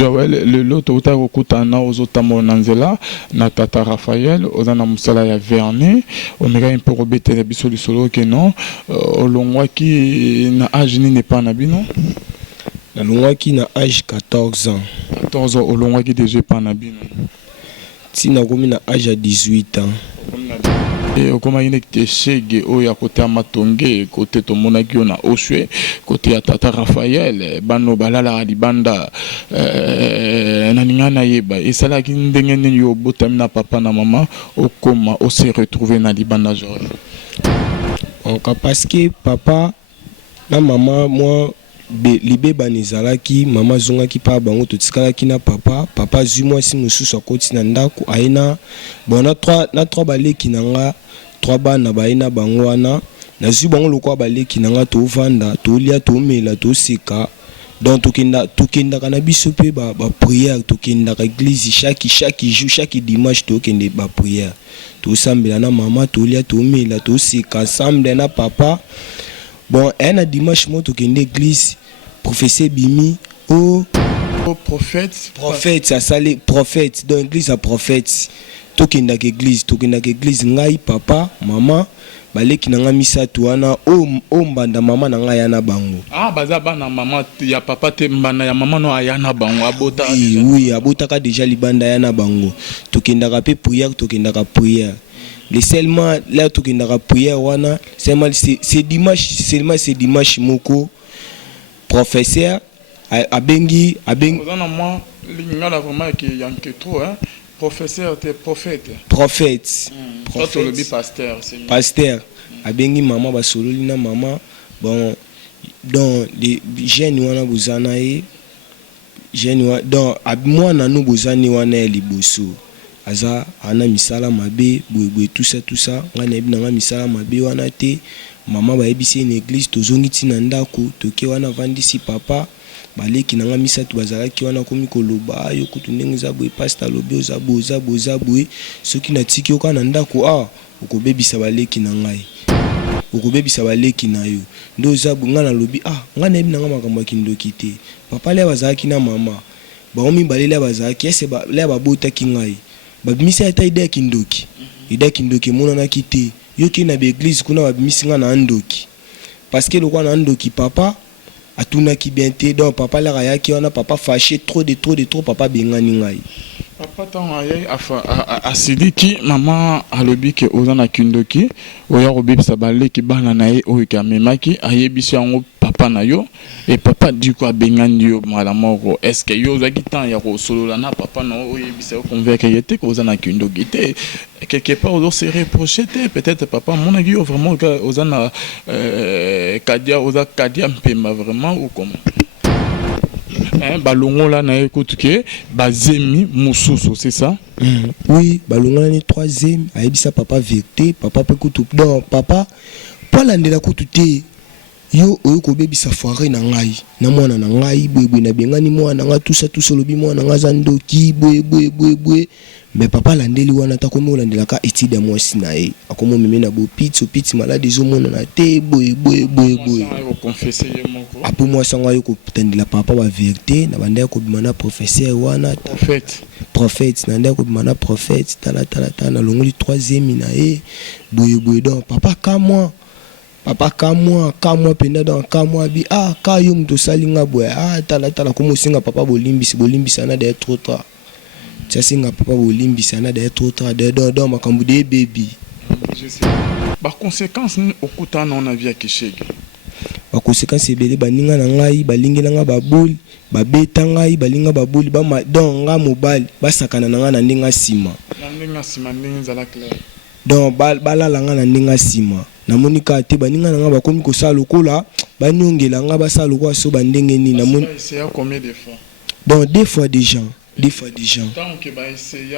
Joël, le lot au Takokutana aux Otamo Nanzela, Natata Raphaël, aux Anamusala ya Vernet, on est un peu rebêté la biso du solo que non, au longwa qui n'a âge n'est pas nabino. La longwa qui n'a âge 14 ans. 14 ans, au longwa qui déjà pas nabino. Si n'a comme n'a âge à 18 ans. Et comme il était chez Géo, à côté à Matongue, côté de Monagio na Oshwe, côté à Tata Raphaël, Bano Balala Libanda, Naningana Yeba, et ça là qui n'dengen yo botamina papa na maman, au coma, au se retrouver na Libanda Joël. Parce que papa, na maman, moi, libé banizalaki, maman zongaki pa bango totikalaki na papa, papa zui moi si mususu akoti na ndako aina, bon na trois baleki nanga, 3 bana baina bango wana, na zui bango lokwa baleki nanga to vanda, to lia to mela to seka. Donc tokenda kana biso pe ba prière, tokenda ka église chaque jour, chaque dimanche tokende ba prière. To sambela na mama, to lia to mela to seka ensemble na papa. Bon, un dimanche moi tokende église, professeur Bimi au prophète ça sale prophète dans l'église à prophète. Tokenda ka église ngai papa, maman baleki nanga misatu wana o mbanda mama nanga yana bango. Ah baza bana mama ya papa te mbanda ya mama no ayana bango abota. Oui, abotaka déjà libanda yana bango. Tokendaka pe prière, Le seulement là tokendaka prière wana, c'est dimanche moko professeur abengi ozana moi lingala vraiment que yanke trop hein. Professeur, t'es prophète. Prophète. Pasteur. Abengi maman basololi na maman. Bon, donc les jeunes wana bozana e jeunes wana donc moi na nous bozani wana liboso. Aza ana misala mabe boye tout ça ngana ebi na misala mabe wana te maman ba ebisi une église tozongi tina ndako toke wana vandisi papa. Baleki nanga misatu bazalaki wana komi koloba yo kutu ndenge za boye pastor lobi oza boye soki na tiki oka na ndako okobebisa baleki na ngai okobebisa baleki na yo ndo za bunga na lobi ngana ebi nanga makambo kindoki te papa le bazalaki na mama baomi balele bazalaki ese le babota ki ngai babimisa ata ide kindoki mona na kite yo ki na église kuna babimisi nga na ndoki parce que lokwa na ndoki papa atuna ki bien te donc papa la raya ki wana papa fâché trop papa bengani ngai papa tant ayé asidiki maman alobi ke ozana kindoki oya robibisa baleki bana nae oyo kamemaki ayebisi yango papa na yo et papa du quoi bengani yo mala moko est-ce que yo zaki tant ya ko solola na papa na oyebisa ko convaincre yete ko ozana kindoki te quelque part on se reprocher peut-être papa mon avis vraiment ozana kadia mpema vraiment ou comment balongo là na écoute que bazemi mususu c'est ça oui balongo ni 3e ayebisa papa vérité papa pe kutu donc papa pas landela kutu te yo oyo ko bebisa foire na ngai na mwana na ngai bwe na bengani mwana nga tout ça lobi mwana nga zandoki bwe mais papa landeli wana ta komo landela ka étude moi sinae akomo meme na bo piti malade zo mona na te bwe confesser yemoko apo moi sanga yo ko tendela papa wa vérité na banda ko bimana professeur wana prophète na ndako bimana prophète tala na longoli 3e na bwe donc papa ka moi penda dans ka moi bi ka yo mto salinga bwe tala komo singa papa bolimbisa na de trop tard ça singa papa bolimbisa na de trop tard de makambu de baby par conséquence okutana on a via kishege ba conséquence ebele baninga na ngai balingela nga baboli babeta ngai balinga baboli ba donc nga mobali basakana na nga na ndinga sima ndinga za la clair donc balala nga na ndinga sima na monika te baninga na nga bakomi kosala lokola banyongela nga basala lokola so bandenge ni na moni c'est combien de fois donc deux fois des gens tant que ba essayer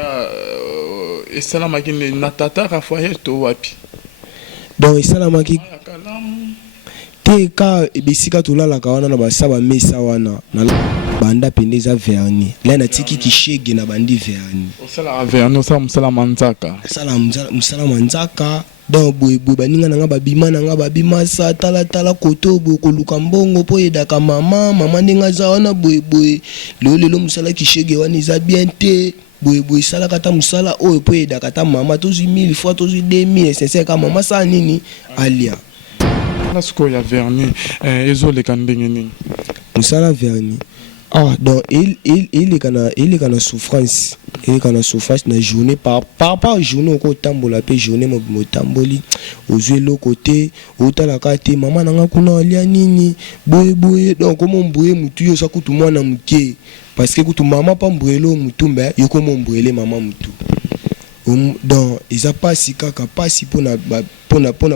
et salamaki na tata Raphaël to wapi donc et salamaki te ka ebisika tolalaka wana na basaba mesa wana na banda pendeza verni là na tiki kishege na bandi verni osala verni osala musala manzaka musala manzaka donc boye baninga nanga babima sa tala koto boye koluka mbongo po edaka mama ndenga za wana boye lelo musala kishege wana eza bien te boye sala kata musala oyo po edaka ta mama tozwi 1000 fois tozwi 2000 c'est ka mama sa nini alia Lasko ya verni ezoleka ndenge nini musala verni donc il est kana souffrance na journée par journée ko tambola pe journée mo tamboli ozwe lo côté otala kate mama nanga kuna alia nini boye donc comme mboye mutu yo sakutu mwana muke parce que kutu mama pa mbwelo mutu mba yo ko mbwele mama mutu donc eza pasi kaka pasi pona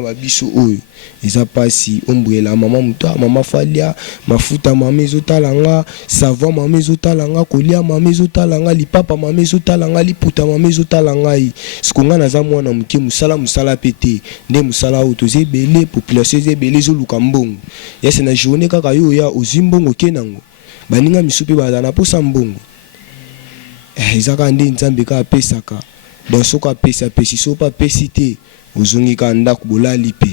babiso oyo eza pasi ombwela mama mutu mama falia mafuta mama ezotalanga savon mama ezotalanga kolia mama ezotalanga lipapa mama ezotalanga liputa mama ezotalanga sikonga naza mwana muke musala pete nde musala oyo tozebele population ezebele ezoluka mbongo yase na journée kaka yo ya ozwi mbongo kenango baninga misupe bazana posa mbongo ezaka nde nzambe ka apesaka donc soka pesi so pa pesi te ozongi ka ndako bolali pe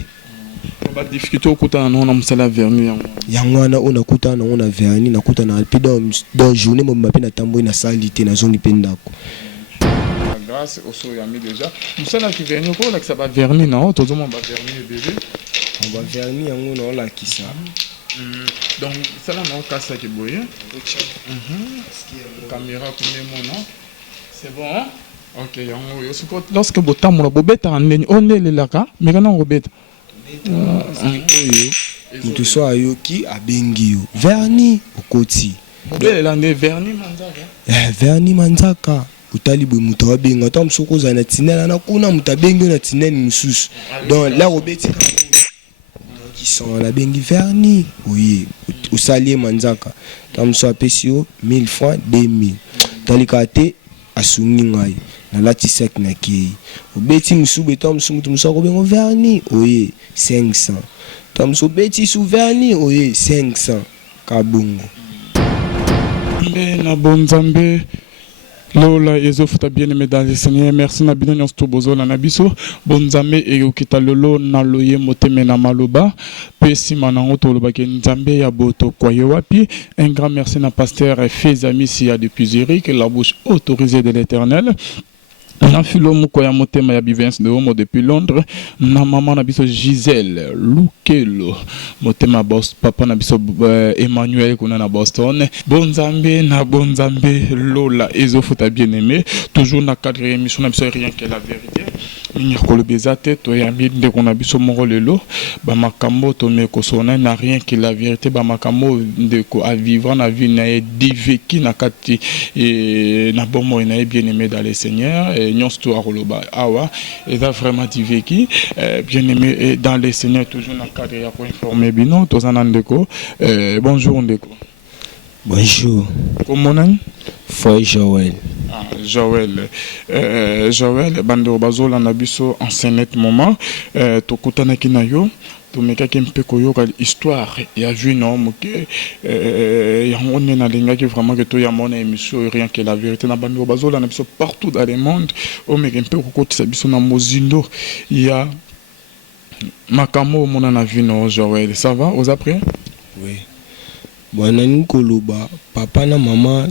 ba difficulté okutana na musala verni yango wana ona kutana na verni na kutana pe dans journée mo mape na tambo na salité na zongi pe ndako grâce au so ya mi déjà musala ki verni ko la que ça ba verni na to zomo ba verni bébé on va verni yango na la kisa donc ça là non kasa ki boye caméra comme non c'est bon hein? Ok, lorsque vous avez un bobette, on est là, mais quand on robette. Tout soit yoki à Bengio. Verni au côté. Verni Manzaka. Verni Manzaka. Utalibu muta benga tom soko za na tinela na kuna muta bengi na tineli mususu. Donc la robette qui sont la bengi verni. Oui, usalier Manzaka. Tom so apesio 1000 francs 2000. Talikate asungi ngai na lati sec na ki obeti musube tom sumutu musako bengo verni oye 500 tom so beti sou verni oye 500 kabungo na bonzambe Lola ezofuta bien-aimé dans le Seigneur. Merci na bino nyonso tobozola na biso. Bonzambe eyokita lolo na loye moteme na maloba. Pe sima nango tolobaki nzambe ya boto kwaye wapi. Un grand merci na pasteur Fezami Sia depuis Zurich, la bouche autorisée de l'Éternel. Na filo moko ya motema ya Bivens de Homo depuis Londres. Na maman na biso Gisèle Lukelo motema boss papa na biso Emmanuel kuna na Boston. Bonzambe na bonzambe Lola ezofuta bien-aimé. Toujours na cadre émission na biso rien que la vérité. Mingi kolobezate to ya minde kuna biso moko lelo ba makambo to me kosona na rien que la vérité ba makambo de ko à vivre na vie na diveki na kati na bomo na bien-aimé dans le Seigneur. Nyonsto aroloba awa et ça vraiment diveki bien aimé dans les Seigneurs toujours dans cadre ya ko informer bino to zanandeko bonjour ndeko bonjour comment on Foy Joël Joël bando bazola na biso en ce net moment to kutana kinayo tumeka kempe koyoka histoire ya juino moke yango na linga ki vraiment que to ya mona émission rien que la vérité na bando bazola na biso partout dans le monde o meka kempe kokotisa biso na mozindo ya makamo mona na vino Joël ça va aux après oui bwana nikoloba papa na mama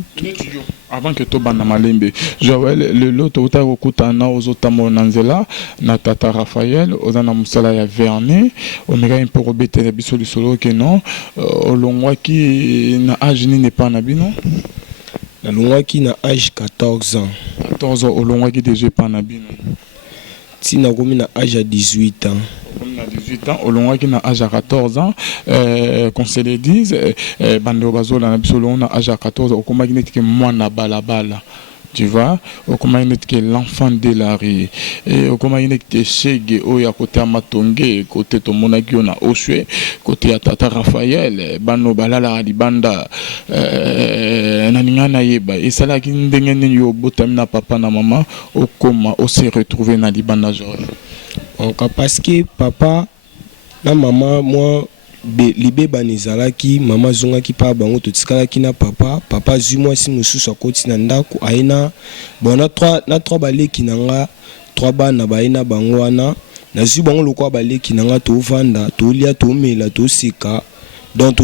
avant que to bana malembe Joël le loto uta kokutana ozotamo na nzela na tata Raphaël ozana musala ya Vernet omeka un peu robete biso du solo que non olongwaki na âge ni n'est pas na bino na longwaki na âge 14 ans olongwaki déjà pas na bino tina komi na âge à 18 ans comme na 18 ans olongwaki na âge à 14 ans qu'on se le dise bande bazola na biso na âge à 14 okomaki neti ke mwana balabala tu vois okomaki neti ke l'enfant de la rue et okomaki neti ke shege oya côté ya matonge côté tomonaki yo na oswe côté ya tata Raphaël bano balala libanda na ninga na yeba esalaki ndenge nini yo botami na papa na mama okoma ose retrouver na libanda genre parce que papa na mama moi libe banezalaki mama zongaki pa bango totikalaki na papa zui mwasi mosusu akoti na ndako aina bon na trois baleki nanga trois bana baina bango wana nazwi bango lokwa baleki na nga tovanda tolia tomela toseka. Donc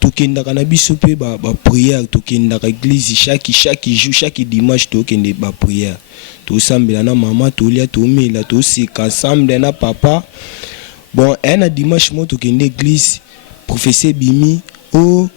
tokendaka na biso pe ba prière, tokendaka église chaque jour, chaque dimanche tokende ba prière, tosambela na mama tolia tomela toseka ensemble na papa. Bon un dimanche mo tokende église, professeur bimi oh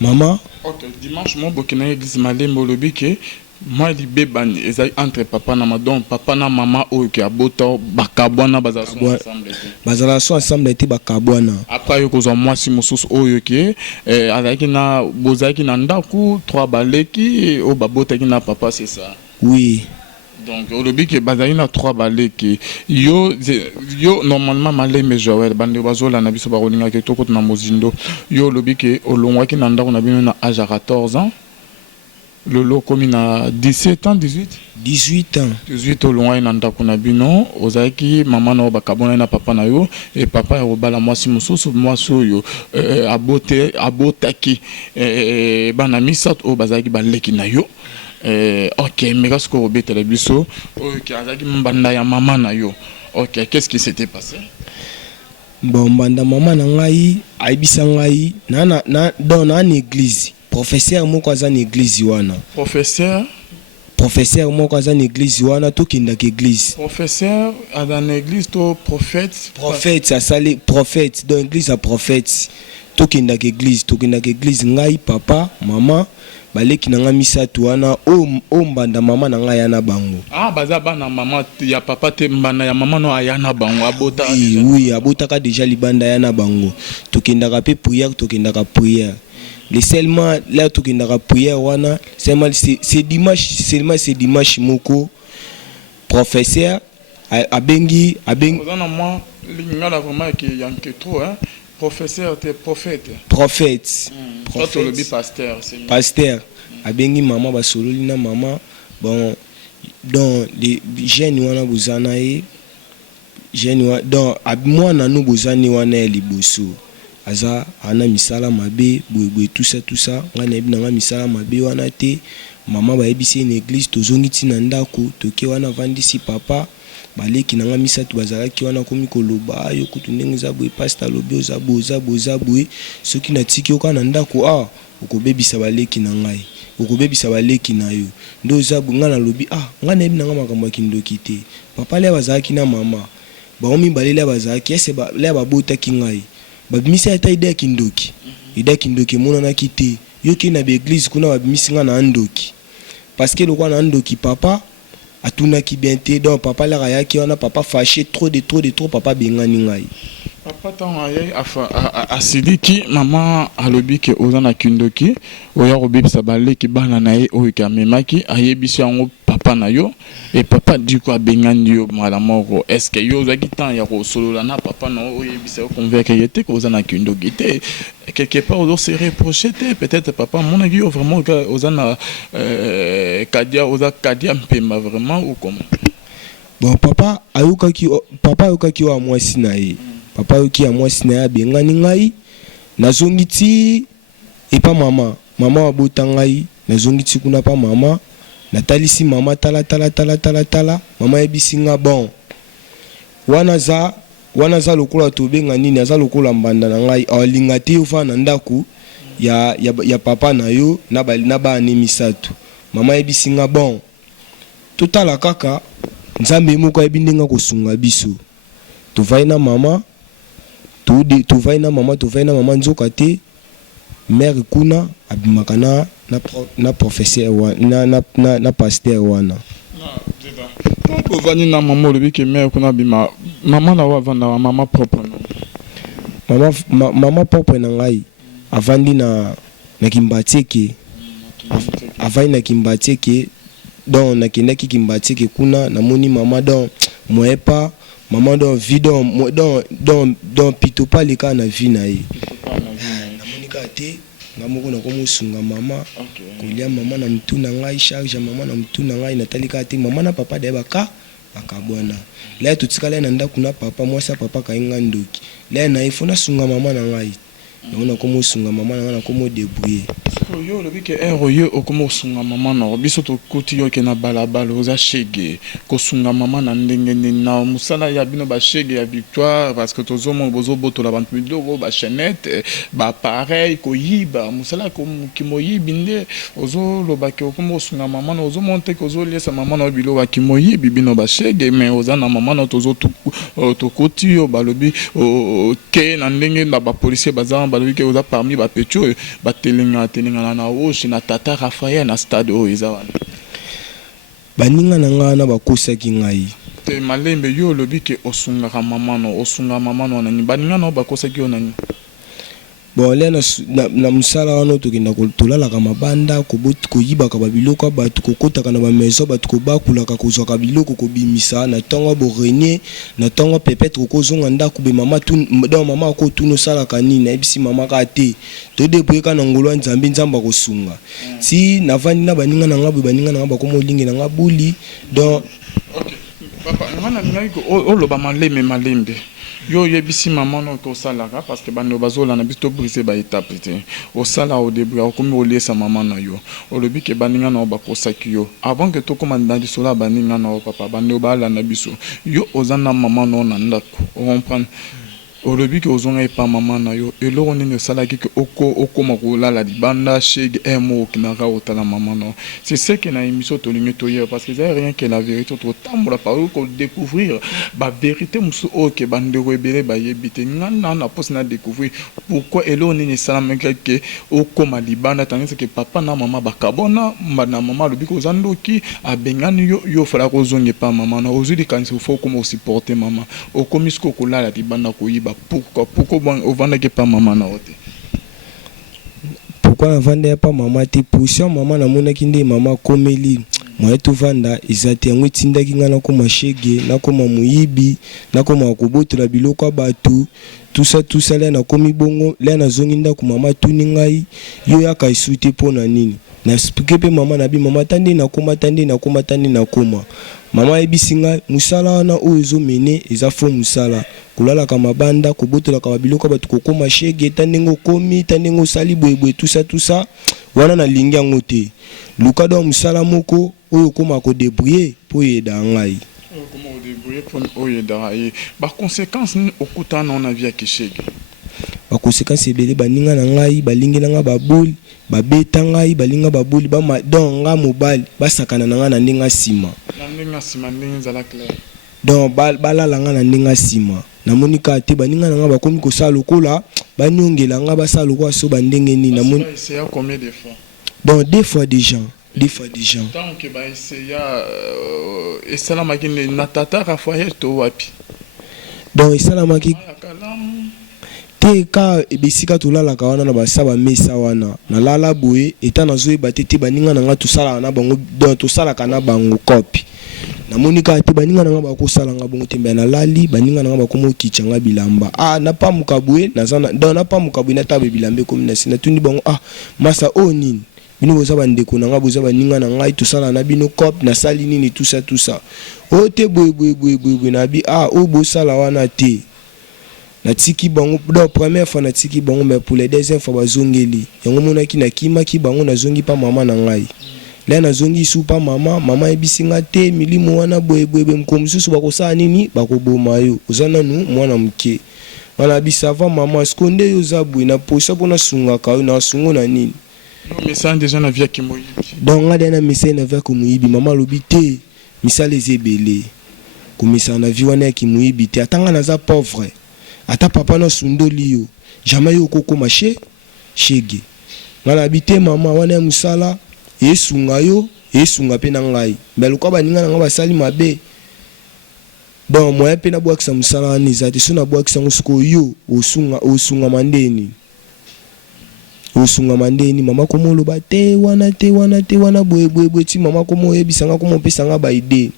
mama. OK, dimanche mo bokena église malembo lobi ke moi libé ban ezali entre papa na maman, donc papa na maman oyo ki abota bakabwana bazala ensemble te. Bazala ensemble te bakabwana. Après yo kozwa mwasi mosusu oyo ki azalaki na bozalaki na ndaku 3 baleki o babotaki na papa, c'est ça? Oui. Donc au lobby que bazali na 3 baleki yo normalement maleme Joël bande bazola na biso barolinga ke toko na mozindo yo lobby que olongwaki na ndako na bino na âge à 14 ans. Lolo komi na 17 ans, 18 ans. 18 au loin na ndako na bino ozaki mama na bakabona na papa na yo et papa robala mwasi mususu mwasi oyo abotaki bana misat o bazaki baleki na yo. OK, mais qu'est-ce que robé télébiso OK, azaki mbanda ya mama na yo. OK, qu'est-ce qui s'était passé? Bon mbanda mama na ngai aibisa ngai na église. Professeur moko aza na église wana. Professeur moko aza na église wana tokendaka église. Professeur aza na église to prophète. Prophète asali prophète dans église à prophète. Tokendaka église ngai papa mama baleki na nga misatu wana o mbanda mama na ngai yana bango. Ah baza bana mama ya papa te mbanda ya mama no ayana bango abota. Oui, abotaka déjà libanda yana bango. Tokendaka pe prière. Les seulement là tout qui n'a prière wana c'est dimanche moko professeur abengi ozana moi lingala vraiment que yanke trop hein professeur te prophète le pasteur abengi maman basololi na maman bon donc les jeunes wana bozana e jeunes donc moi na nous bozani wana liboso aza ana misala mabe boye tout ça ngana ebi na misala mabe wana te mama ba ebisi na église tozongi tina ndako toke wana vandisi papa baleki na misatu bazalaki wana komi koloba yo kutu ndenge za boye pastor lobi oza boye soki na tiki yo kana ndako okobebisa baleki na ngai okobebisa baleki na yo ndo za ngana lobi ngana ebi na makambo kindoki te papa le bazalaki na mama baomi balele bazalaki ese le babota ki ngai babimisi ata ide kindoki mona na kite yoki na église kuna babimisi nga na ndoki parce que lokwa na ndoki papa atuna ki bien te donc papa la yaki wana papa fâché trop papa bengani ngai papa tant aye asidiki mama alobi ke ozana kindoki oya kobebisa baleki bana na ye oyo kamemaki ayebisi yango papa na yo et papa du quoi bengani yo mala moko est-ce que yo zaki tant ya ko solola na papa na oyebisa ko convaincre yete ko ozana kindoki te quelque part on se reprocher peut-être papa mon avis vraiment ozana kadia mpema vraiment ou comment bon papa ayokaki wa mwasi na ye papa yoki ya mwasi na ya bengani ngai nazongi ti epa mama wabota ngai nazongi ti kuna pa mama natalisi mama tala mama ebisi nga bon wana za lokola tobenga nini aza lokola mbanda na ngai alinga te ofa na ndaku ya papa na yo na ba misatu mama ebisi nga bon totala kaka nzambe moko ebindenga kosunga biso tovai na mama nzoka te mère kuna abimaka na professeur na pasteur wana ovani na mama olobi ke mère kuna bima mama na wa vanda mama propre mama propre na ngai avandi na Kimbateke avandi na Kimbateke donc nakendaki Kimbateke kuna namoni mama donc moepa maman don vie don pito pas les cas na vie na ye namoni ka te ngamoko na komusunga mama kolia mama na mtu na ngai charge mama na mtu na ngai natali ka te mama na papa de baka akabwana la tutikala na ndaku na papa mwasa papa kainga ndoki la na ifuna sunga mama na ngai na komusunga mama na komo débrouiller yo lobi ke yo okomo sunga mama no biso to kuti yo ke na balabala oza shege ko sunga mama na ndenge na musala ya bino ba shege ya victoire parce que tozo mo bozo boto la bantu biloko ba chaînette ba pareil ko yiba musala ko kimoyibi nde ozo loba ke okomo sunga mama no ozo monte ko ozo lesa mama no bilo wa kimoyibi bino ba shege mais oza na mama no tozo to kuti yo balobi ke na ndenge ba policier bazama balobi ke oza parmi ba petio ba telinga na oshi na tata Raphaël na stade o ezawana baninga na ngana bakosaki ngai te malembe yo lobi ke osunga mama no nani baninga no bakosaki yo nani bon le na musala wana tokenda tolalaka mabanda koyibaka babiloko bato kokotaka na bameso bato kobakulaka kozwaka biloko kobimisa na ntongo borenie na ntongo peut-être kozonga ndako be mama mama akotuna osalaka nini nayebisi mama ka te todeboyeka na ngolo ya nzambe nzambe akosunga si navandi na baninga na nga boye baninga na nga bakoma olingi na nga buli donc papa ngana ngai ko oloba malembe yo yebisi maman no ko salaka parce que bando bazola na bisto brise ba étape te au sala au début au comme olesa maman na yo olobi ke baninga na ba kosaki yo avant que to komanda di sola baninga na papa bando bala na biso yo ozana maman no na ndako on comprend olobi ke ozonga epa maman na yo eloko nini osalaki ke okoma kolala libanda shege emo kinaka otala maman no c'est ce que na émission tolingi toyer parce que ça rien que la vérité to tambola par ko découvrir ba vérité musu oke bande rebele ba yebite ngana na pose na découvrir pourquoi eloko nini salameka ke okoma libanda tandis que papa na maman bakabona na maman lobi ko zandoki abengani yo fala ko zonge pa maman na ozuli kanisi faut comment supporter maman okomisko kolala libanda ko yiba pourquoi on vend que pas maman na ote pourquoi on vend pas maman te position maman na mona kinde maman komeli moi to vanda ezate yango tindaki ngana ko mashege na ko muyibi na ko makobotola biloko batu tout ça là na komi bongo là na zongi ndako mama tuni ngai yo yaka isute pona nini na expliquer pe mama na bi mama tande na koma mama ebisinga musala na o ezo mene eza fo musala kulala ka mabanda kobotola ka biloko batu kokoma shege tandengo komi tandengo sali bwebwe tout ça wana na lingi yango te luka do musala moko oyo koma ko débrouiller po yeda ngai comment on débrouiller pour oyeda ye ba conséquence ni okutana on a via kishege ba conséquence ebele baninga na ngai balingi na nga babuli babeta ngai balinga babuli ba donc nga mobali basakana na nga na ndinga sima ndinga zala clair donc balala nga na ndinga sima namoni ka te baninga na nga bakomi kosala lokola banyongela nga basala lokola so bandenge ni namoni c'est combien de fois donc deux fois déjà tant que ba essayer et salamaki na tata Raphaël to wapi donc esalamaki ka ebisika tolalaka wana na basaba mesa wana na lala boye eta nazoyeba te baninga na nga tosala na bango donc tosalaka na bango copie namoni ka te baninga na nga bakosala nga bongo tembe na lali baninga na nga bakomo kichanga bilamba na pa mukabuye nazana donc na pa mukabuye na tabe bilambe komi na sina tundi bango masa o nini bino boza bandeko na nga boza baninga na ngai tosala na bino copie na sali nini tout ça o te boye na bi o bosala wana te na tiki bango donc première fois na tiki bango mais pour les deuxième fois bazongeli yango monaki na kimaki bango na zongi pa mama na ngai là na zongi su pa mama ebisinga te milimo wana boye mkomususu bakosala nini bakoboma yo ozana nu mwana mke wana bisava mama skonde yo zabwe na posa pona sungaka yo na sungo na nini mais ça déjà na via kimoyibi donc ngade na message na via kimoyibi mama lobi te misale zebele komisa na vie wana ya kimoyibi te atanga na za pauvre ata papa na sundoli yo jamais yo kokoma shege ngala habite mama wana ya musala esunga pe na ngai mbelu kwa baninga na nga basali mabe donc moi pe na bwakisa musala ni zati suna bwakisa ngusuko yo osunga mandeni mama komo loba te wana boye ti mama komo yebisanga komo pesanga ba idée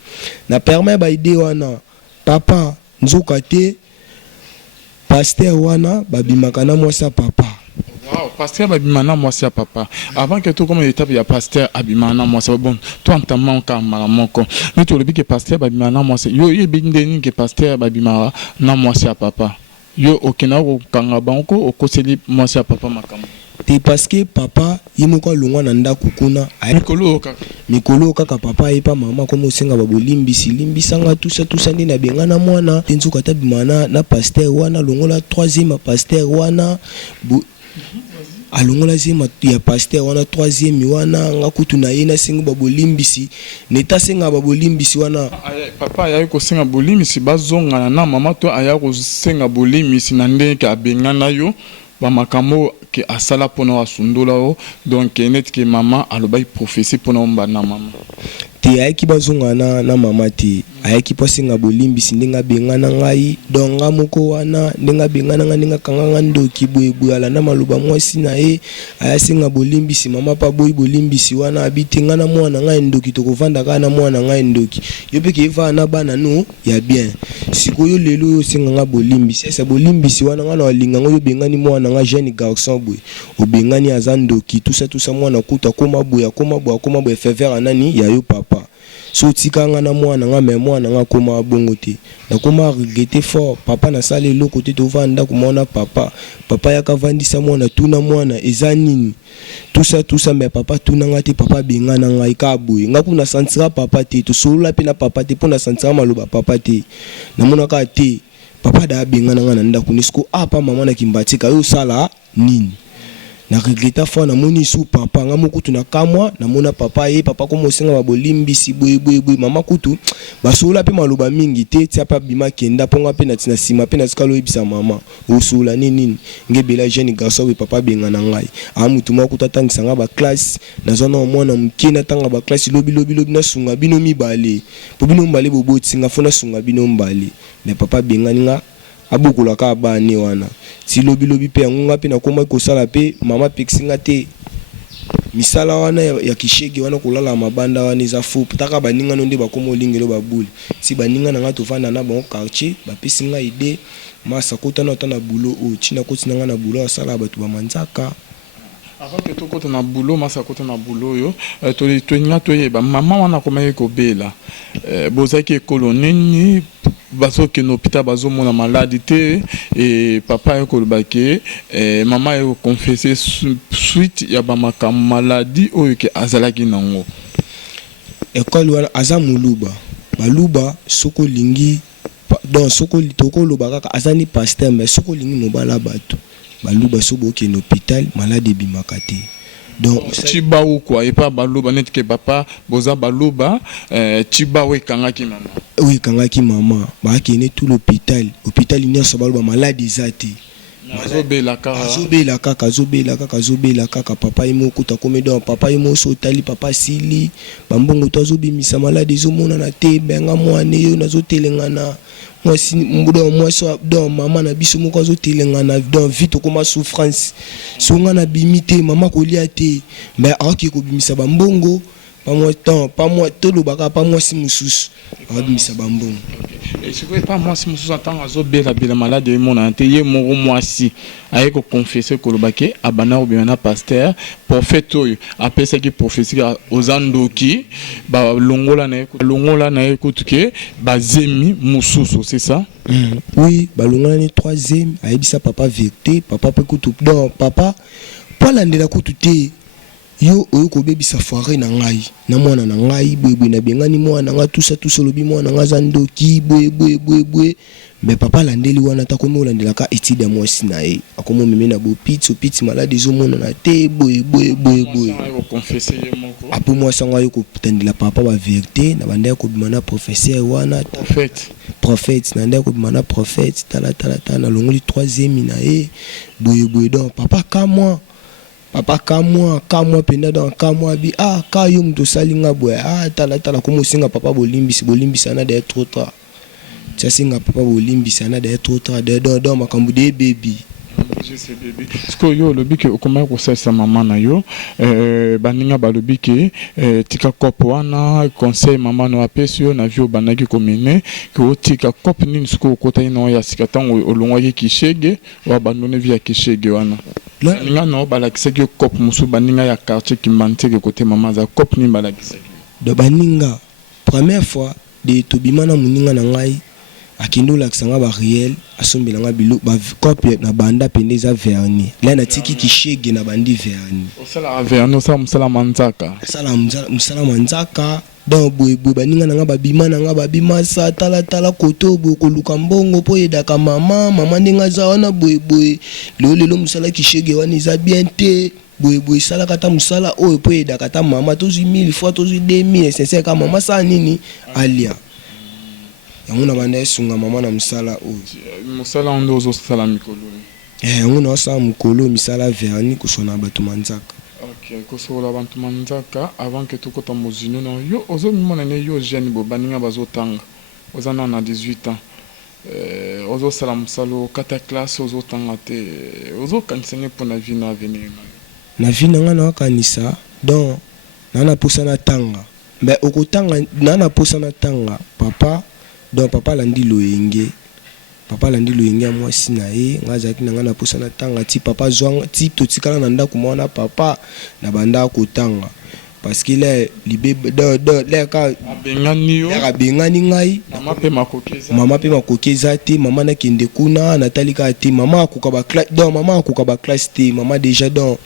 na permet ba idée wana papa nzoka te pasteur wana babimaka na mwasa papa wow pasteur babimana mwasa papa avant que tout comme étape ya pasteur abimana mwasa bon toi entamant ka malamoko mais tu le bi que pasteur babimana mwasa yo yebindeni que pasteur babimara na mwasa papa yo okena ko kanga banko okoseli mwasa papa makamo te parce que papa yimoko longwa na ndako kuna mikolo kaka papa epa mama komo senga babolimbisi limbisanga tusa ndi na bengana mwana tenzuka tabimana na pasteur wana longola 3e pasteur wana alongola zema ya pasteur wana 3e wana nga kutu na yena senga babolimbisi neta senga babolimbisi wana papa aya ko senga bolimbisi bazonga na mama to aya ko senga bolimbisi na ndenge abengana yo ba makambo ke asala pona wasundola o donc net ke mama alobai prophétie pona mbana mama te ayaki bazonga na mama te ayaki pasenga bolimbisi ndenga bengana ngai donga moko wana ndenga bengana nga ndenga kanganga ndoki bwebwe ala na maluba mwasi na ye ayasenga bolimbisi mama pa boy bolimbisi wana abitenga na mwana ngai ndoki tokovanda kana mwana ngai ndoki yo peke eva na bana no ya bien sikoyo lelo yo senga nga bolimbisi esa bolimbisi wana nga na walinga ngo yo bengani mwana nga jeune garçon bwe obengani azandoki tusa mwana kuta koma bwe fever anani ya yo papa so tikanga na mwana nga me mwana nga koma bongo te na koma regretter fort papa na sale lo côté to vanda kumona papa yaka vandisa mwana tuna mwana eza nini tusa me papa tuna nga te papa bengana nga ikabwe nga kuna santira papa te to solola pe na papa te pona santira maloba papa te na mona ka te papa da bengana nga na ndako nisko apa mama na kimbatika yo sala nini na regreta fo na moni su papa nga mokutu na kamwa na mona papa ye papa komo senga babolimbisi bwe mama kutu basola pe maloba mingi te tia pa bima kenda ponga pe na tina sima pe na skalo ebisa mama osola nini ngebela jeune garçon we papa benga na ngai amutu moko tatangisa nga ba classe na zona mwana mkina tanga ba classe lobi na sunga bino mibale po bino mbale boboti nga fona sunga bino mbale mais papa benga nga abukula ka bani wana si lobi pe ngunga pe na koma ko sala pe mama pexinga te misala wana ya kishege wana kulala mabanda wana za fu taka baninga nonde bakomo lingelo babuli si baninga na ngato fanda na bon quartier ba pesinga ide masa kota na tana bulo o china koti na bulo asala batu ba manzaka avant que tokota na bulo masa kota na bulo yo to nya to yeba mama wana koma ko bela bozaki ekoloneni baso ke no pita bazo mona maladi te et papa ko lobake mama yo confesser suite ya ba makam maladi oyo ke azalaki nango ekolo wana azamuluba baluba soko lingi donc soko litoko lobaka azani pasteur mais soko lingi mobala bato baluba sobo ke no hôpital malade bimakate donc chiba ou quoi et pas baluba net ke papa boza baluba chiba we kangaki mama oui kangaki mama ba kene tout l'hôpital ni so baluba malade zati azobela kaka papa imo kuta komedo papa imo so tali papa sili bambongo to azobimisa malade ezomona na te benga mwane yo nazotelengana mwasi mbudo mwasi do mama na biso moko azotelengana dans vite koma souffrance songa na bimite mama kolia te mais aki ko bimisa bambongo pas moi tout le baka pas moi si mususu abimisa bambongo et c'est quoi pas moi si mususu attend azobela malade mon ante ye moko mwasi aye ko confesser ko lobake abana obiana pasteur prophète oyo apesa ki prophétie ozandoki ba longola na ekutuke bazemi mususu c'est ça oui ba longola ni 3e ayebisa papa vérité papa pe kutu donc papa pas landela kutu te yo oyo ko bebisa foire na ngai na mwana na ngai bwebwe na bengani mwana nga tusa lobi mwana nga zandoki bwe mais papa landeli wana ta komo landela ka etide ya mwasi na ye akomo meme na bo piti malade ezomona na te bwe apo mwasi nga yo ko tandela papa ba vérité na banda ko bimana professeur wana prophète na ndeko bimana prophète tala na longoli 3e na ye bwe donc papa kamwa penda dans kamwa bi kayo mto salinga bwe tala komo singa papa bolimbisi ana de trop tard tia singa papa bolimbisi ana de trop tard de do makambu de baby Sko yo lobike okoma ko sesa mama na yo baninga balobike tika kopo wana conseil mama no apesio na vio banaki komene ko tika kopo ni sko kota ino ya sikatan olongwa kishege wa bandone via kishege wana ninga no balakiseki kopo musu baninga ya quartier kimbanteke kote mama za kopo ni balakiseki do baninga première fois de tobimana muninga na ngai akendo laksanga ba réel asombelanga bilo ba copie na banda pendeza vernis là na tiki kishege na bandi vernis osala vernis osala musala manzaka sala musala manzaka donc boye baninga nanga babima nanga babima sa tala koto boye koluka mbongo po yedaka mama ndenga za wana boye lelo musala kishege wana eza bien te boye salaka ta musala oyo po yedaka ta mama tozwi 1000 fois tozwi 2000 c'est ka mama sa nini alia yango na banda esunga mama na musala oyo musala ondo ozosala mikolo yango na osala mokolo misala vernis kosona bato manzaka. Ok, kosola bantu manzaka avant que tokota mozino na yo ozomimona ne yo jeune bo baninga bazotanga ozana na 18 ans ozosala musalo kata classe ozotanga te ozokanisa ne mpona vie na avenir na vie nanga na wakanisa donc nana posa na tanga mais okotanga nana posa na tanga papa donc papa landi loyenge ya mwasi na ye ngazaki nanga na posa na tanga ti papa zwanga ti totikala na ndako mwana papa na banda kotanga parce que là libé là ka bengani yo bengani ngai mama pe makokeza te mama na kende kuna natalika te mama akoka ba classe donc mama akoka ba classe te mama déjà donc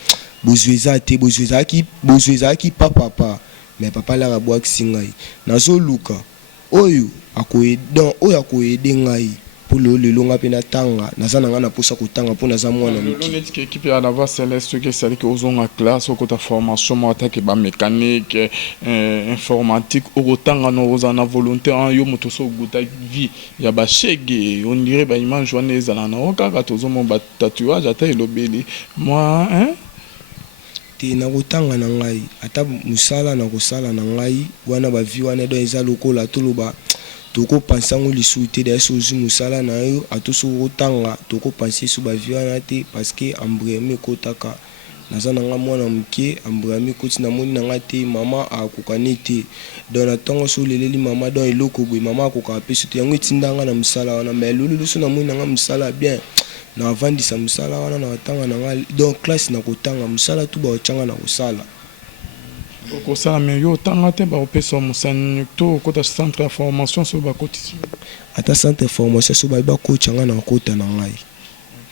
bozweza ki papa mais papa la rabwaki ngai nazoluka oyo akoyede ngai pour lelo nga pe na tanga naza nanga na posa kotanga po naza mwana muki lelo neti équipe ya la Céleste que c'est que ozonga classe okota formation mo attaque ba mécanique informatique okotanga no ozana volonté en yo moto so guta vie ya ba shege on dirait ba image wana ezala na okaka tozomo ba tatouage ata elobeli moi te na kotanga na ngai ata musala na kosala na ngai wana ba vie wana do eza lokola toloba toko penser ngo lisu te da so zu musala na yo atoso kotanga toko penser so ba vie wana te parce que ambreme kotaka naza nanga mwana muke ambreme koti na moni nanga te mama akokani te donc na tongo so leleli mama donc eloko boy mama akoka peso te yango etindanga na musala wana mais lolo so na moni nanga musala bien na avandisa musala wana na tanga nanga donc classe na kotanga musala tu ba ochanga na kosala okosala me yo tanga te ba opesa musani to kota centre de formation so ba kotisi ata centre de formation so ba coachanga na kota na ngai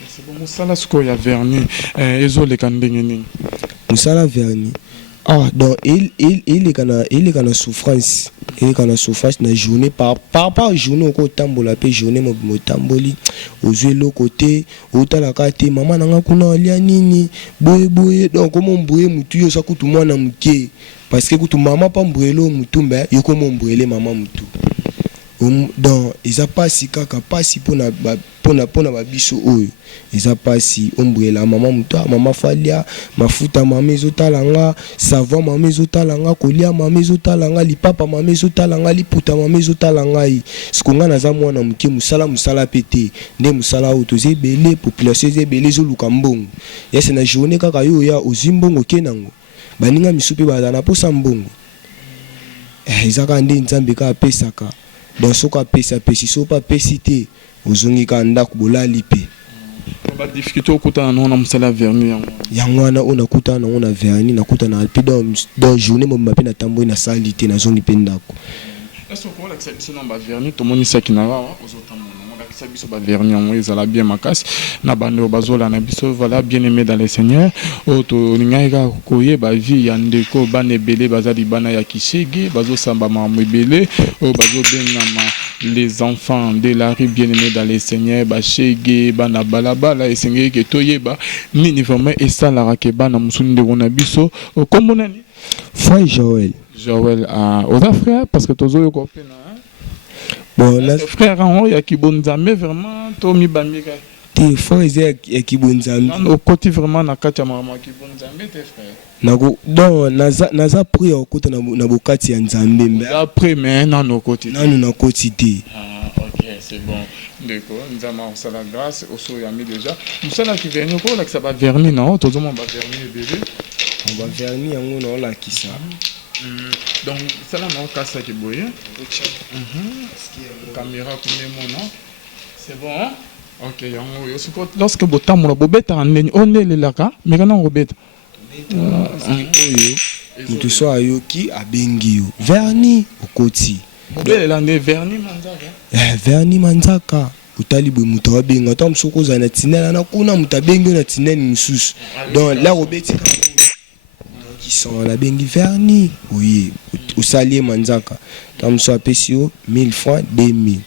c'est bon musala sko ya vernis ezoleka ndenge nini musala vernis donc il est kana souffrance na journée par journée ko tambola pe journée mo tamboli ozwe lo côté otala kate mama nanga kuna alia nini boye donc comme mboye mutu yo sa kutu mwana muke parce que kutu mama pa mbwelo mutu mba yo ko mbwele mama mutu donc eza pasi kaka pasi pona babiso oyo eza pasi ombwela mama mutu mama falia mafuta mama ezotalanga savon mama ezotalanga kolia mama ezotalanga lipapa mama ezotalanga liputa mama ezotalanga sikonga naza mwana muke musala pete nde musala oyo tozebele population ezebele ezoluka mbongo yese na journée kaka yo ya ozimbongo kenango baninga misupe bazana posa mbongo ezaka nde nzambe ka pesaka donc soka pesa so pa pesite ozongi ka ndako bolali pe ba difficulté okutana na musala vernis yango wana ona kutana na vernis na kutana pe dans journée mo mape na tambo na salite na zongi pe ndako est-ce que la exception ba vernis to monisa kinara ozotamo na biso ba vernis en ezala bien makasi na bando bazola na biso voilà bien aimé dans les seigneurs oto ningaika koye ba vie ya ndeko bana ebele bazali bana ya kishege bazosamba mamebele o bazobenga les enfants de la rue bien aimé dans les seigneurs ba shege bana balabala esengeli ke toyeba nini vraiment esalara ke bana musuni de na biso kombo nani Frère Joël aux frères parce que tozo ko pena bon là frère en ya ki bonzambe vraiment to mi bamika te frère ya ki bonzambe au côté vraiment na kati ya mama ki bonzambe te frère nako donc naza prier au côté na bokati ya nzambe mais après mais non au côté nanu na côté te ok c'est bon ndeko nzama osala grâce oso ya mi déjà musala ki vernis ko la que ça va vernis non tozo mo ba vernis bébé on va vernis yango na la kisa donc ça là non kasa ki boye caméra comme non c'est bon hein? Ok yango lorsque botamola bobeta ndeni onelelaka mais kana robeta oyo mutu so ayoki abengi yo vernis okoti Belelande Verni Manzaka. Verni Manzaka. Utali boy muto abenga tom soko za na tinela na kuna mutabengo na tineni mususu. Donc là robeti qui sont la bengi Verni. Oui, usali Manzaka. Tom so apesio 1000 francs 2000.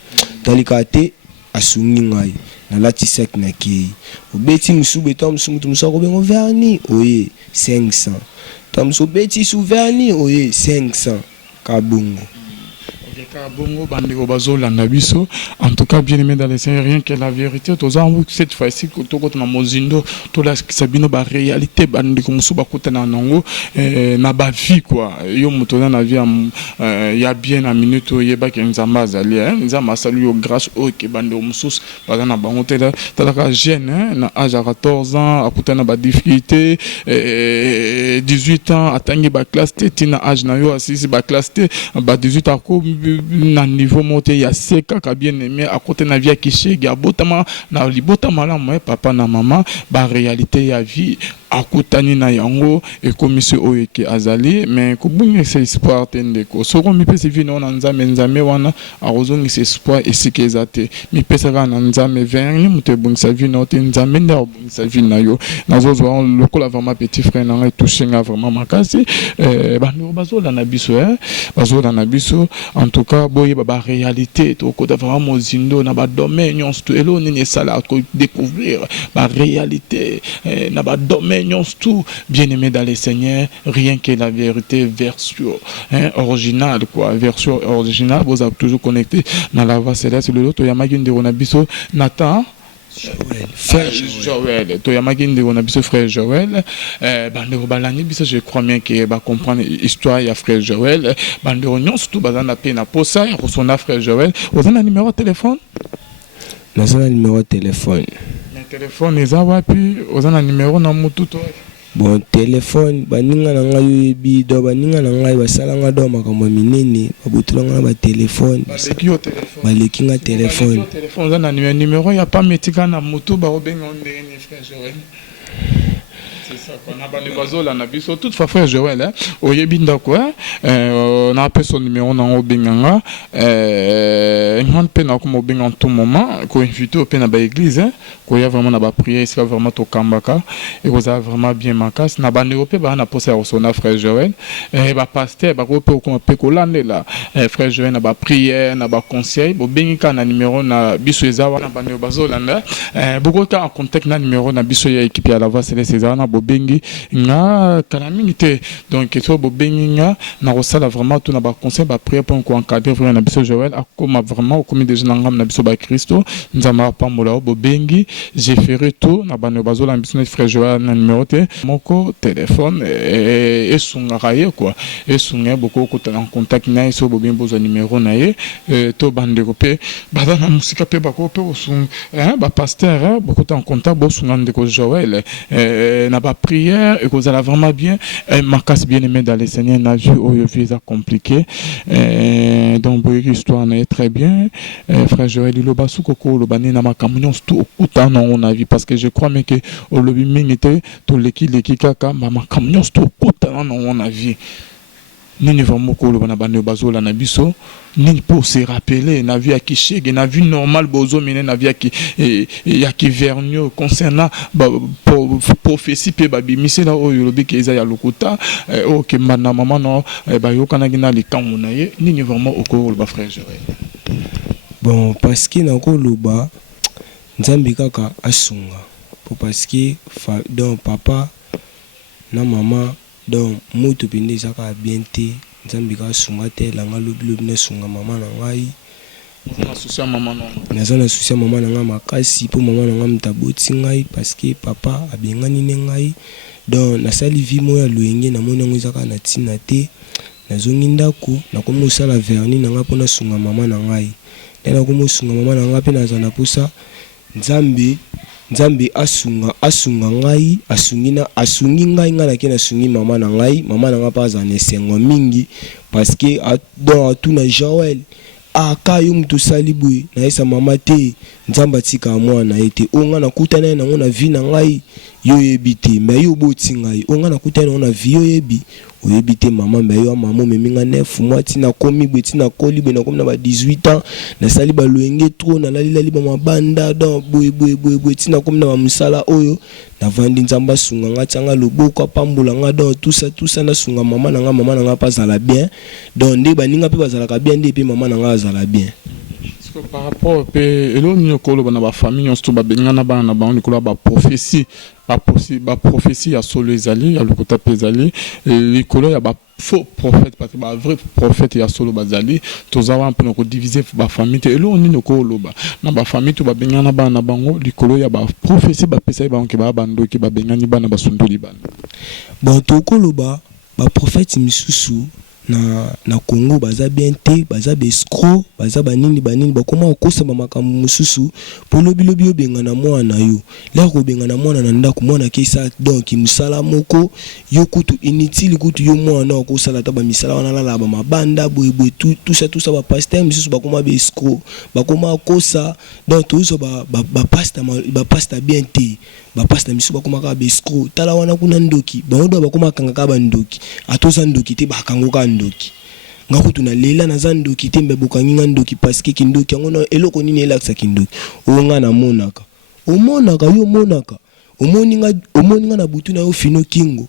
Talikate asungi ngai na lati sec na ki. Obeti musube tom mutu musako bengo Verni. Oui, 500. Tom so beti sou Verni. Oui, 500. Kabungo. Bongo bandeko bazolanda biso en tout cas bien aimé dans les Seigneur rien que la vérité cette fois-ci côté na mozindo to la sabino ba réalité bandeko musu bakota na nango na ba vie quoi yo muto na vie ya bien na minute yeba ke nzamba azali nzamba salu yo grâce au ke bandeko musu bazana bango tela talaka jeune na âge à 14 ans akuta na ba difficulté 18 ans atangi ba classe tina âge na yo asisi ba classe ba 18 ans na niveau monté ya seka ka bien aimé à côté na vie kishegi abotama na libotama la moi papa na maman ba réalité ya vie akutani na yango et commission oyeke azali mais ko bungi c'est espoir tende ko soko mi pese vie na nzambe wana arozongi c'est espoir et sécurité mi pese ka na nzambe verni muté bungi sa vie na te nzambe nda bungi sa vie na yo nazo zo le ko la vraiment petit frère na touché nga vraiment makasi ba no bazola na biso bazola na biso en tout cas boye ba réalité to ko vraiment zindo na ba domaine nyonso to elo ni sala ko découvrir ba réalité na ba domaine tout bien aimé dans les Seigneurs, rien que la vérité version originale quoi, version originale, vous avez toujours connecté dans la voix céleste le lot Yamagi de Ronabiso Nathan frère Joël, Toyamagi de Ronabiso frère Joël, Bandero Balani biso je crois bien que va comprendre histoire ya frère Joël, Bandero non surtout bazana pena posa ya son frère Joël, vous avez un numéro de téléphone? Nous avons un numéro de téléphone. Téléphone les wapi ozana numéro na mututo bon téléphone baninga na ngai bi do baninga na ngai basala nga do makambo minene babutulanga ba téléphone baleki nga téléphone ozana numéro ya pas metika na mutu ba obenga ndeni frère Joël c'est ça qu'on a bandi bazola na biso toutefois frère Joël oyebi ndako na appelle son numéro na obenganga ngant pe na ko mobenga en tout moment ko invité au pe na ba église ko ya vraiment na ba prière c'est vraiment to kambaka et ko ça vraiment bien makas na bandi ope ba na poser au son frère Joël ba pasteur ba ko pe ko landela frère Joël na ba prière na ba conseil bo bengi ka na numéro na biso ezawa na bandi bazola na beaucoup en contact na numéro na biso ya équipe ya la voix céleste na bobengi nga kanamini te donc to bobengi nga na rosala vraiment tout na ba conseil ba prière pour ko encadrer vraiment na biso Joël akoma vraiment au comité de ngam na biso ba Christo nzama pambola bobengi j'ai fait tout na bano bazola biso na frère Joël na numéro te moko téléphone et sunga raye quoi et sunga beaucoup ko en contact na so bobien besoin numéro na ye to bande ko pe bana na musika pe ba ko pe osun ba pasteur beaucoup en contact bo sunga ndeko Joël na ba prière et que vous allez vraiment bien ma casse bien aimé dans les Seigneurs na vu au visa compliqué donc l'histoire est très bien frère Joël lo basu koko lo bani na makamyo tout autant on a vu parce que je crois mais que au lobby minité to leki kaka makamyo tout autant on a vu nini vraiment ko lo bana bande bazola na biso ni pour se rappeler na vie qui chege na vie normal bozo mine na vie qui ya qui vernio concernant prophétie pe babimise la oyo lobi ke eza ya lokuta o ke mana mama no ba yokana gina likamu na ye nini vraiment okolo ba frère Joël bon parce que na ko loba nzambi kaka asunga pour parce que donc papa na maman donc mutu pinde zaka bien te nzambi ka sunga te langa lobi na sunga mama na ngai na soucia mama no na soucia mama na ngai makasi po mama na ngai mtaboti ngai parce que papa abengani ne ngai donc na sali vie moya loenge na mona ngo zaka na tina te na zongi ndako na komo sala verni na ngai pona sunga mama na ngai na komo sunga mama na ngai pe na zana pusa nzambe asunga ngai asungi ngai na ke na sungi mama na ngai pa za nesengo mingi parce que dans tout na Joël aka yo mutu sali boy na esa mama te nzamba tika mwana ete onga na kutana na ngona vi na ngai yo yebite me yo boti ngai onga na kutana na vi yo yebi oyebite mama me yo mama meminga 9 mois tina komi beti na koli be na komi na ba 18 ans na sali ba loenge trop na lali ba mabanda dans boy tina komi na ba musala oyo na vandi nzamba sunga ngatanga loboko apambola nga dans tout ça na sunga mama na nga pas zala bien donc nde baninga pe bazala ka bien nde pe mama na nga azala bien. Par rapport au pays, et là, nous avons une famille, on se trouve à prophétie, prophétie à solo ezali, à le côté pesali, et les colons, il y a un faux prophète, parce que un vrai prophète, il y a solo bazali, tous avons un peu divisé la famille, et là, on est nos coloba. Dans la famille, tu vas bien en bas, les colons, il y a une prophétie, il y a un qui va bando, qui va bien en bas, na sundu liban. Bon, tu coloba, ba prophète misusu. Na Congo baza bien te baza escroc baza banini bakoma okosa makambo mususu po lobi obenga na mwana yo la ko benga na mwana na ndako mwana kesa donc musala moko yo kutu inutile kutu yo mwana okosala ta ba misala wana la ba mabanda boye tout ça ba pasteur mususu bakoma escroc bakoma okosa donc tout ba pasteur bien te ba pasteur mususu bakoma ka escroc tala wana kuna ndoki baondo bakoma kanga ka ba ndoki atoza ndoki te bakangoka ndoki ngakutu na lela na zandoki te mbe bokanginga ndoki parce que kindoki ngona eloko nini elakisa kindoki onga na monaka yo monaka omoninga na butu na yo fino kingo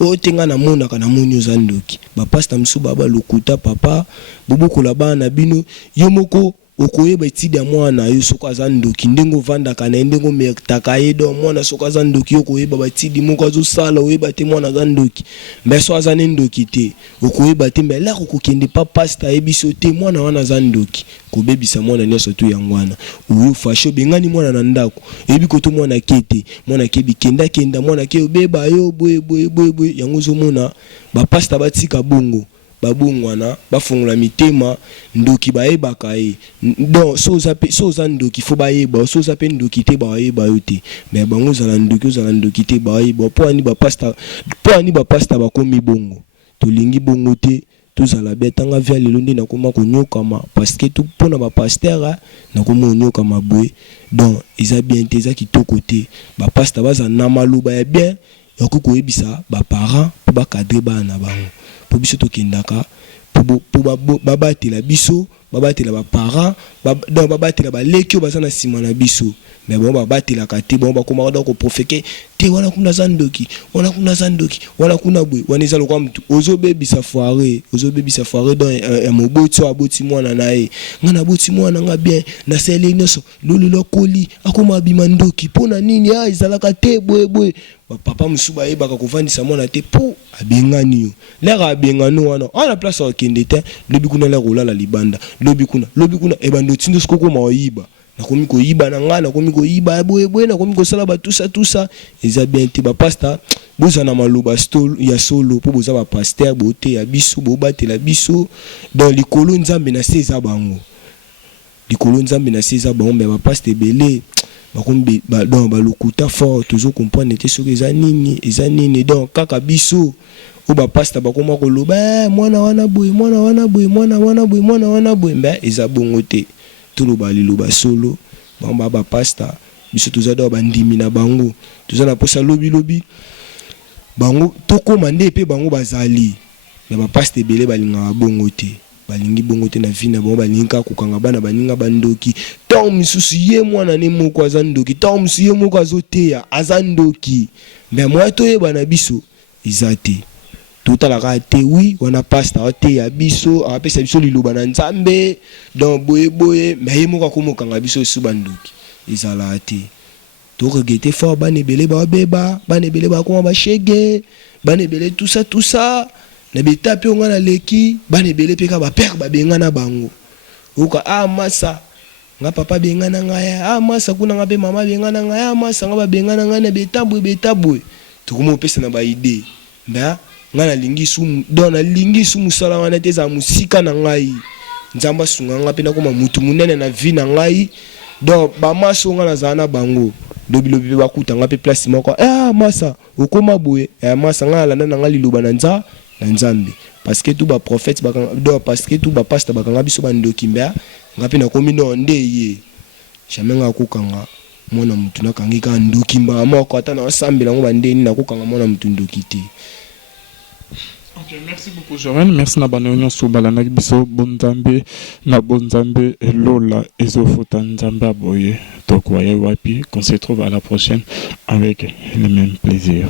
o tenga na monaka na monyo zandoki ba pasteur msu baba lokuta papa bobokola bana bino yo moko okoyeba etidi ya mwana yo soko aza ndoki ndengo vandaka na ndengo mektaka ye do mwana soko aza ndoki okoyeba batidi moko azosala oyeba te mwana aza ndoki mbe so aza ndoki te okoyeba te mbe la kokende pa pasta yebiso te mwana wana aza ndoki kobebisa mwana nyonso tu yangwana oyo fasho bengani mwana na ndako ebi koto mwana kete mwana kebi kenda mwana ke obeba yo boye yango zo mona ba pasta batika bongo babungwana bafungula mitema ndoki bayebaka ye donc soza ndoki fo bayeba soza pe ndoki te bayeba yo te mais bango zala ndoki te bayeba po ani ba pasta bakomi bongo tolingi bongo te tozala betanga via lelo nde nakoma konyokama parce que tout pona ba pasteur nakoma konyokama boye donc eza bien te eza kitoko te ba pasta baza na maluba ya bien yoko ebisa ba parents po ba cadrer bana bango po biso tokendaka po babatela biso babatela ba parents donc babatela baleki baza na sima na biso mais bon babatelaka te bon bakoma ko profeke te wana kuna zandoki wana kuna bwe wana eza lokwa mtu ozobebisa foire dans ya moboti aboti mwana nae ngana boti mwana nga bien na sele nyonso lolo lokoli akoma bima ndoki pona nini ezalaka te bwe papa musuba yebaka kovandisa mwana te po abengani yo lera abengano wana ana place akende te lobi kuna la rolala libanda lobi kuna ebando tindo skoko mayiba nakomi koyiba na ngana nakomi koyiba boye nakomi kosala ba tout ça eza bien te ba pasteur boza na maloba ya solo po boza ba pasteur bote ya biso bo batela biso dans likolo nzambe na seza bango mais ba pasteur belé bakombe donc balokuta fort toujours comprendre te soki eza nini donc kaka biso o ba pasteur bakoma koloba mwana wana boye mbe eza bongo te toloba liloba solo ba pasteur biso tozado bandimi na bango tozana posa lobi bango tokoma nde pe bango bazali mais ba pasteur belé balinga bongo te balingi bongo te na vie na bango balinga kokanga bana baninga bandoki tant misusu ye mwana ne moko azandoki tant misusu ye moko azoteya azandoki mais moi toyeba na biso izate totalaka te oui wana pasteur ateya biso apesa biso liloba na nzambe donc boye mais ye moko akomokanga biso su bandoki ezala te to regete fort banebele babeba banebele bakoma bashege banebele tout ça na betape onga na leki banebele peka ba père babenga na bango oka masa nga papa benga na ngaya masa kuna nga be mama benga na ngaya masa nga babenga na ngana na betabwe tukomo pesa na ba idée mba nga na lingi sumu don na lingi sumu sala wana te za musika na ngai nzamba sunga nga pena koma mutu munene na vie na ngai donc ba maso nga na zana bango lobi bakuta nga pe place moko masa okoma boye masa nga landa na nga liloba na nzambe parce que tout ba prophète parce que tout ba pasteur bakanga biso bandoki mbea nga pe na komi no ndeye jamais nga kokanga mwana mutu nakangi ka ndoki mba moko ata na sambela ngo bandeni na kokanga mwana mutu ndoki te. Ok, merci beaucoup Joël, merci na banonyo so balana biso bonzambe na bonzambe lola ezofuta nzambe aboye to kwa wapi qu'on se trouve à la prochaine avec le même plaisir.